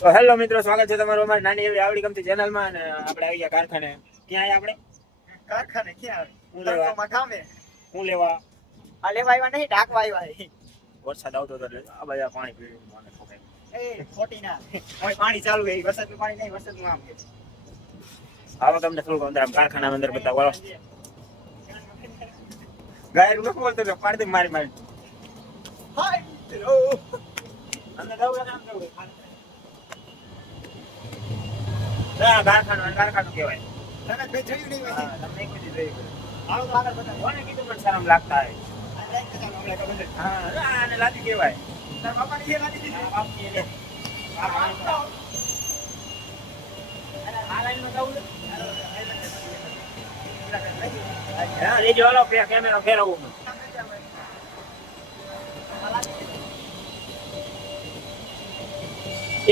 તો હેલો મિત્રો, સ્વાગત છે તમારું અમારી નાની એવી આવડી ગમતી ચેનલમાં. અને આપણે આવી ગયા કારખાને. ક્યાં આપણે કારખાને ક્યાં હું લેવા ગામે હું લેવા આ લેવા આવ્યા નહીં ઢાકવા આવ્યા વરસાદ આવતો હતો એટલે આ બધા પાણી પીવું મને ખોટે. એ ખોટી ના હવે પાણી ચાલુ છે વરસાદનું પાણી નહીં વરસાદનું આમ છે આવો તમને થોડુંક અંદર આમ કારખાના અંદર બતાવો. ગાયર નું બોલતો હતો પાણી મારી મારી હાય હેલો અંદર જવું આમ જવું કારખાનું કહેવાય. તને બે જોયું નહીં હોય તમને એક બધી જોઈ આવો તો આગળ બતાવો કોને કીધું પણ શરમ લાગતા હોય. આ લાઈટ તો ચાલો હમણાં ખબર છે હા આને લાદી કહેવાય. તાર બાપાની એ લાદી દીધી બાપની લે. આ લાઈનમાં જવું છે? હા લેજો હાલો કેમેરો ફેરવું.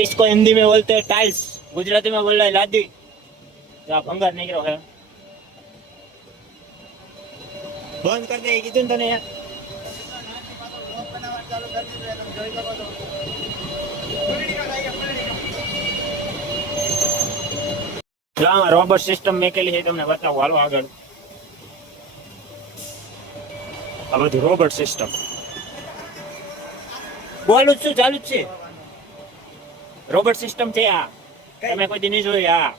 इसको हिंदी में बोलते हैं टाइल्स, गुजराती में बोल रहे हैं लादी. तो आप भंगार नहीं करो है बंद कर दे કીધું ને તને યાર. ચાલુ કરી દીધું તમે જોઈ શકો છો ફૂલડી માં આવી ફૂલડી જો આમાં રોબોટ સિસ્ટમ મેકેલી છે તમને બતાવું હાલો આગળ. આ બધી રોબોટ સિસ્ટમ બોલું જ છું ચાલુ જ છે. રોબોટ સિસ્ટમ છે આ, તમે કોઈ દી નહીં જોઈ. આ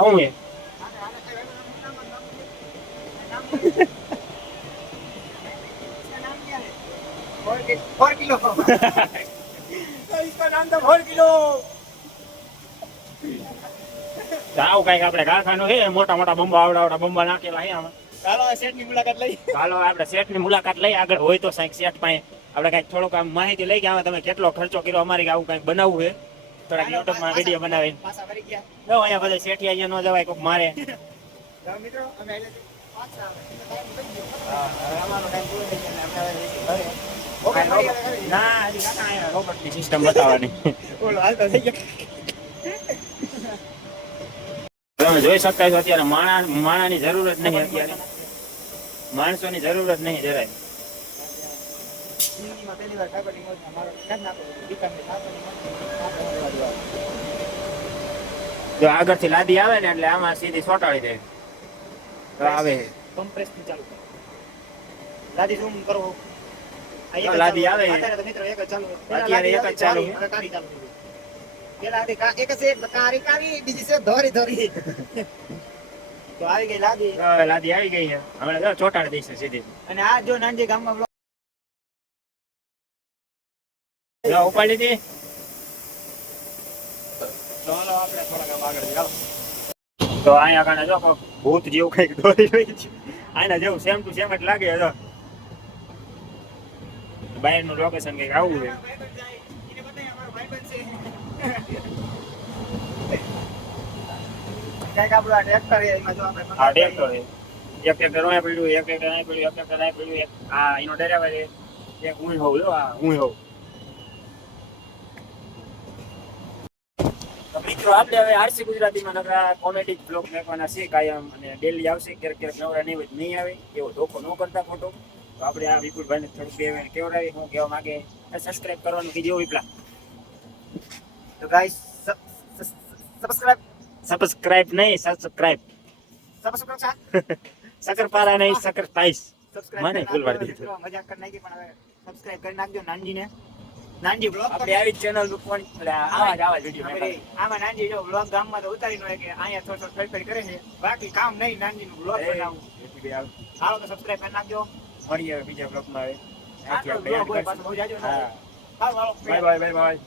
શું છે? 4 किलो इसका नाम तो 4 किलो આવું કઈક આપણે કારખાનું છે. મોટા મોટા બંબા આવડા બંબા નાખેલા છે આમાં. ચાલો સેટની મુલાકાત લઈ ચાલો આપણે સેટની મુલાકાત લઈ. આગળ હોય તો સાહેબ સેટ પાસે આપણે કઈક થોડુંક આમ માહિતી લઈ કે આમાં તમે કેટલો ખર્ચો કર્યો અમારી આવું કઈક બનાવવું છે. થોડાક યુટ્યુબમાં વિડીયો બનાવીને પાછા ફરી ગયા જો અહીંયા બધા સેઠિયા અહીંયા ન જવાય કોક મારે. તો મિત્રો અમે એટલે પાછા અમારો ટાઈમ પૂરો થઈ ગયો એટલે આપણે ઘરે. ઓકે ના હજી કાકા અહીંયા રોબોટની સિસ્ટમ બતાવવાની. બોલો હાલતો થઈ ગયો તમે જોઈ શકતા છો અત્યારે માણાની જરૂર જ નહીં. અત્યારે માણસોની જરૂર જ નહીં જરાય. જિંદગીમાં પહેલી વાર કાગળની મોજમાં મારો કાઢ નાખો દુકાનની કાગળની મોજમાં જો આગળથી લાદી આવે ને એટલે આમાં સીધી ચોંટાડી દે તો આવે. કમ્પ્રેસથી ચાલુ કરો લાદી ઝૂમ કરો લાદી આવે. અત્યારે તો મિત્રો એક જ ચાલુ અત્યારે એક જ ચાલુ. હવે કારી ચાલુ થઈ ગઈ. પેલા હતી એક છે કારી બીજી છે ધોરી તો આવી ગઈ લાદી લાદી આવી ગઈ છે. હમણાં જો ચોંટાડી દઈશું સીધી. અને આ જો નાનજી ગામમાં જો ઉપાડી દે. ચાલો આપણે થોડાક આમ આગળ જાઓ. તો અહીંયા કારણે જો કોક ભૂત જેવું કઈક દોરી રહી છે. આના જેવું સેમ ટુ સેમ જ લાગે. જો બહારનું લોકેશન કઈક આવું છે. કઈક આપણું આ ટ્રેક્ટર છે એમાં જો આપણે આ ટ્રેક્ટર છે. એક ટ્રેક્ટર અહીંયા પડ્યું, એક ટ્રેક્ટર અહીંયા પડ્યું, એક ટ્રેક્ટર અહીંયા પડ્યું, એક આ એનો ડરાવે છે, એક હું હોઉં. જો આ હું હોઉં. તો મિત્રો આપણે હવે આરસી ગુજરાતીમાં નકરા કોમેડી બ્લોગ મેકવાના છે કાયમ. અને ડેલી આવશે. ક્યારેક નવરા નહીં હોય નહીં આવે એવો ધોખો ન કરતા ખોટો. તો આપણે આ વિપુલભાઈને થોડુંક કેવડાવી હું કહેવા માંગે. સબસ્ક્રાઇબ કરવાનું કીધું વિપલા. તો ગાઈસ સબસ્ક્રાઇબ નહીં સબસ્ક્રાઇબ. શકરપારા નહીં શકરપાઈસ. મને ભૂલવા દીધું. મજાક કરી નાખી પણ હવે સબસ્ક્રાઇબ કરી નાખજો નાનજીને. નાનજી બ્લોગ આપણે આવી ચેનલ મૂકવાની એટલે આવા જ વિડીયો. આમાં નાનજી જો બ્લોગ ગામમાં તો ઉતારી નો કે અહીંયા થોડો ફેરફાર કરે છે બાકી કામ નહીં નાનજીનું બ્લોગ બનાવું. હાલો તો સબસ્ક્રાઇબ કરી નાખજો. મળીએ બીજા બ્લોગમાં. આટલો બ્લોગ હોય પાછો બહુ જાજો ના. હા હાલો બાય બાય બાય બાય.